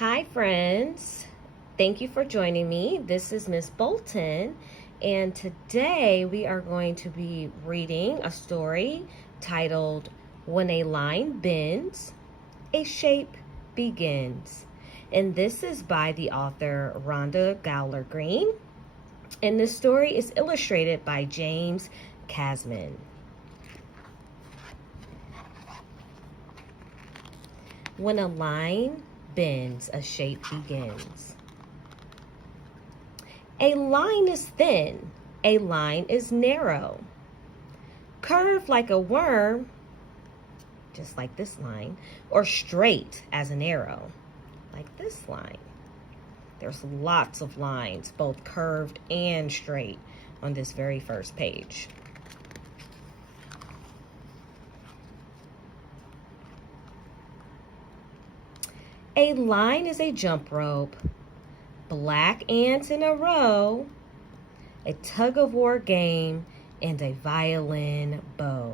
Hi, friends. Thank you for joining me. This is Miss Bolton, and today we are going to be reading a story titled When a Line Bends, a Shape Begins. And this is by the author Rhonda Gowler Greene, and this story is illustrated by James Casman. When a line bends, a shape begins. A line is thin, a line is narrow. Curved like a worm, just like this line, or straight as an arrow, like this line. There's lots of lines, both curved and straight, on this very first page. A line is a jump rope, black ants in a row, a tug-of-war game, and a violin bow.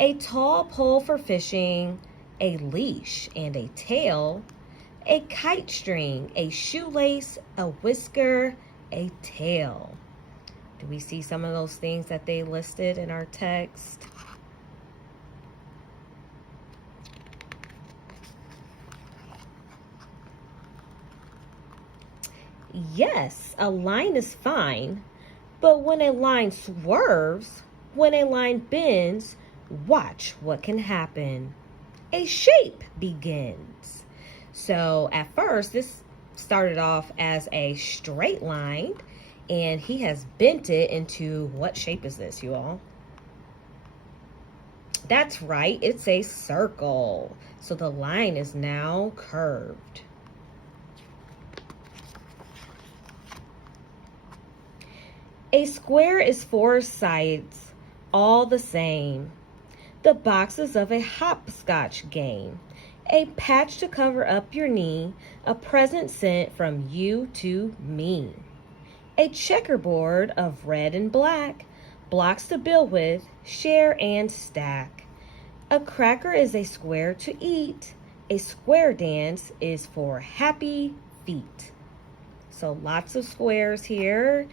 A tall pole for fishing, a leash and a tail, a kite string, a shoelace, a whisker, a tail. Do we see some of those things that they listed in our text? Yes, a line is fine, but when a line swerves, when a line bends, watch what can happen. A shape begins. So at first, this started off as a straight line, and he has bent it into, what shape is this, you all? That's right, it's a circle. So the line is now curved. A square is four sides, all the same. The boxes of a hopscotch game. A patch to cover up your knee, a present sent from you to me. A checkerboard of red and black, blocks to build with, share and stack. A cracker is a square to eat. A square dance is for happy feet. So lots of squares here.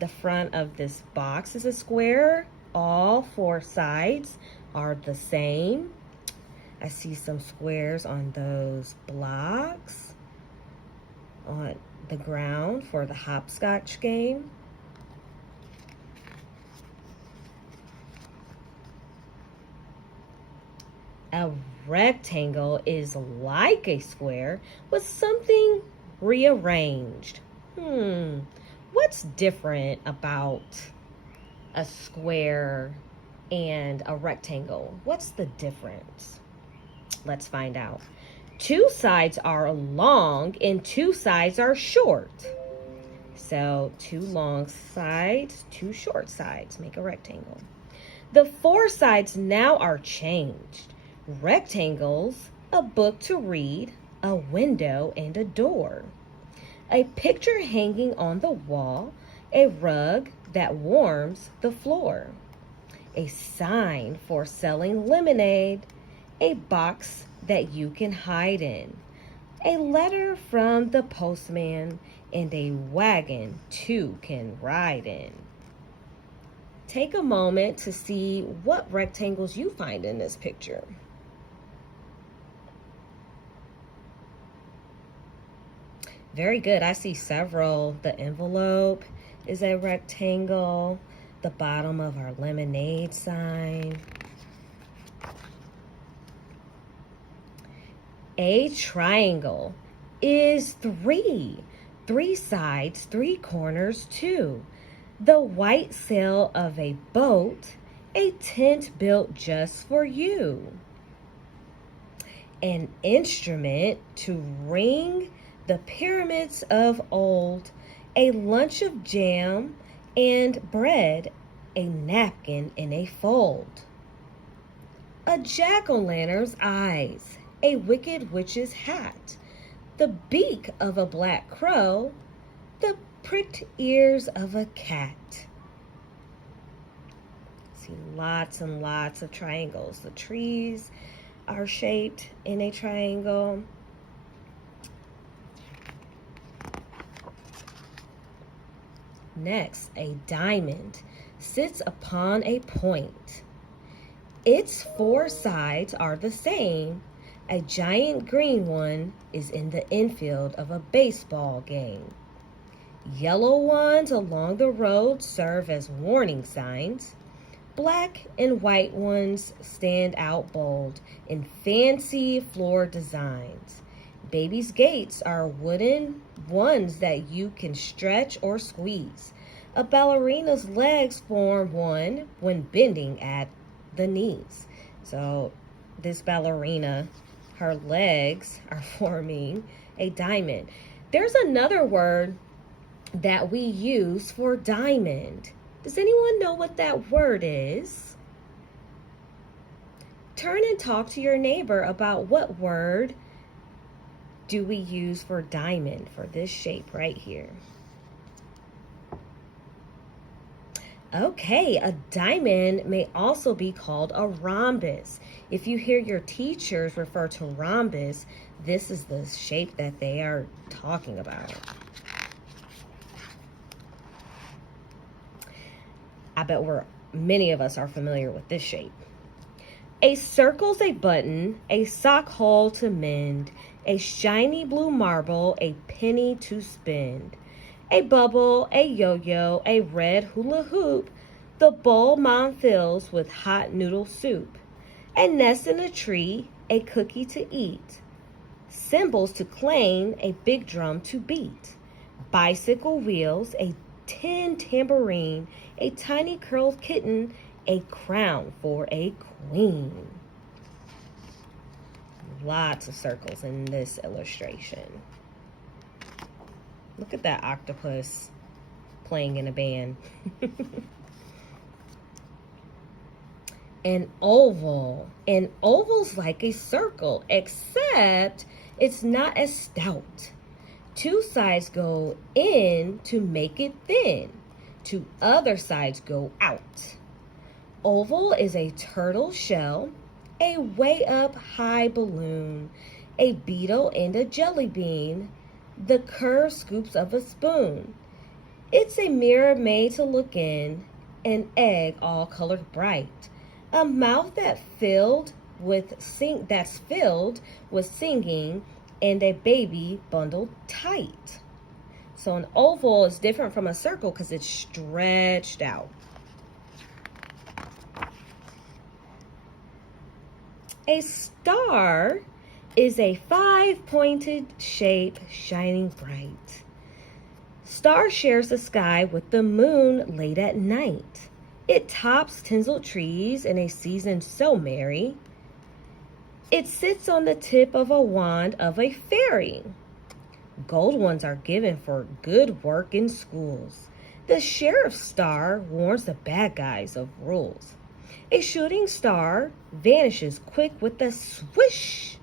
The front of this box is a square. All four sides are the same. I see some squares on those blocks on the ground for the hopscotch game. A rectangle is like a square with something rearranged. What's different about a square and a rectangle? What's the difference? Let's find out. Two sides are long and two sides are short. So two long sides, two short sides make a rectangle. The four sides now are changed. Rectangles, a book to read, a window and a door. A picture hanging on the wall, a rug that warms the floor. A sign for selling lemonade, a box that you can hide in. A letter from the postman, and a wagon two can ride in. Take a moment to see what rectangles you find in this picture. Very good. I see several. The envelope is a rectangle. The bottom of our lemonade sign. A triangle is three. Three sides, three corners, too. The white sail of a boat, a tent built just for you. An instrument to ring the pyramids of old, a lunch of jam and bread, a napkin in a fold. A jack-o'-lantern's eyes, a wicked witch's hat, the beak of a black crow, the pricked ears of a cat. See lots and lots of triangles. The trees are shaped in a triangle. Next, a diamond sits upon a point. Its four sides are the same. A giant green one is in the infield of a baseball game. Yellow ones along the road serve as warning signs. Black and white ones stand out bold in fancy floor designs. Baby's gates are wooden ones that you can stretch or squeeze. A ballerina's legs form one when bending at the knees. So this ballerina, her legs are forming a diamond. There's another word that we use for diamond. Does anyone know what that word is? Turn and talk to your neighbor about what word do we use for diamond, for this shape right here. Okay, a diamond may also be called a rhombus. If you hear your teachers refer to rhombus, this is the shape that they are talking about. I bet many of us are familiar with this shape. A circle's a button, a sock hole to mend, a shiny blue marble, a penny to spend. A bubble, a yo-yo, a red hula hoop, the bowl mom fills with hot noodle soup. A nest in a tree, a cookie to eat. Cymbals to clang, a big drum to beat. Bicycle wheels, a tin tambourine, a tiny curled kitten, a crown for a queen. Lots of circles in this illustration. Look at that octopus playing in a band. An oval. An oval's like a circle, except it's not as stout. Two sides go in to make it thin. Two other sides go out. Oval is a turtle shell, a way up high balloon, a beetle and a jelly bean, the curved scoops of a spoon. It's a mirror made to look in, an egg all colored bright, a mouth that's filled with singing, and a baby bundled tight. So an oval is different from a circle because it's stretched out. A star is a five-pointed shape shining bright. Star shares the sky with the moon late at night. It tops tinsel trees in a season so merry. It sits on the tip of a wand of a fairy. Gold ones are given for good work in schools. The sheriff's star warns the bad guys of rules. A shooting star vanishes quick with a swish.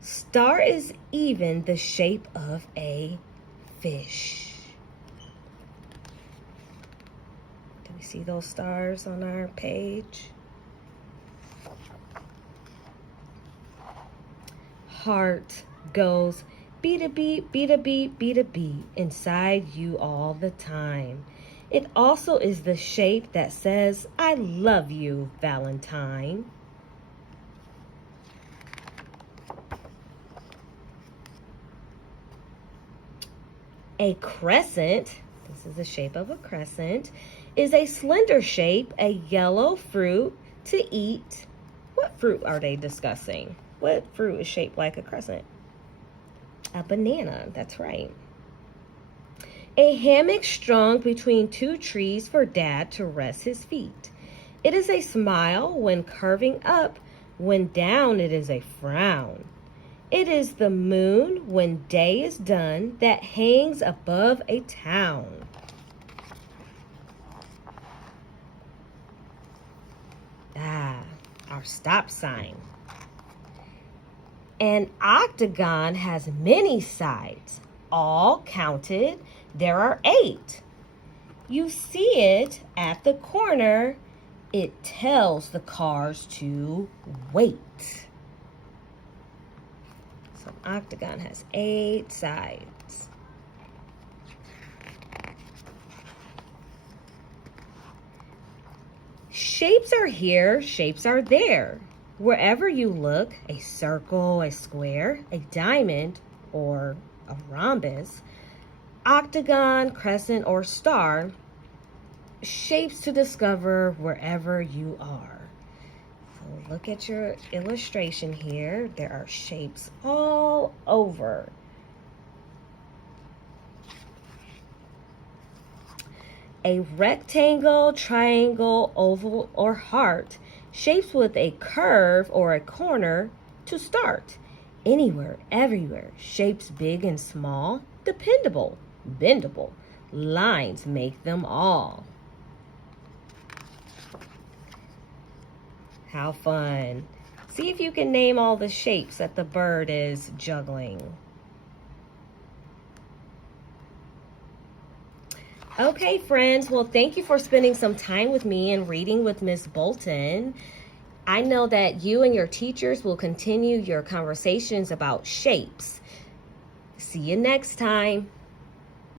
Star is even the shape of a fish. Do we see those stars on our page? Heart goes beat a beat, beat a beat, beat a beat inside you all the time. It also is the shape that says, I love you, Valentine. A crescent, this is the shape of a crescent, is a slender shape, a yellow fruit to eat. What fruit are they discussing? What fruit is shaped like a crescent? A banana, that's right. A hammock strung between two trees for Dad to rest his feet. It is a smile when curving up, when down it is a frown. It is the moon when day is done that hangs above a town. Our stop sign. An octagon has many sides. All counted, there are 8. You see it at the corner. It tells the cars to wait. So an octagon has 8 sides. Shapes are here, shapes are there. Wherever you look, a circle, a square, a diamond, or a rhombus, octagon, crescent, or star, shapes to discover wherever you are. So look at your illustration here. There are shapes all over. A rectangle, triangle, oval, or heart, shapes with a curve or a corner to start. Anywhere, everywhere, shapes big and small, dependable, bendable. Lines make them all. How fun. See if you can name all the shapes that the bird is juggling. Okay, friends. Well, thank you for spending some time with me and reading with Miss Bolton. I know that you and your teachers will continue your conversations about shapes. See you next time.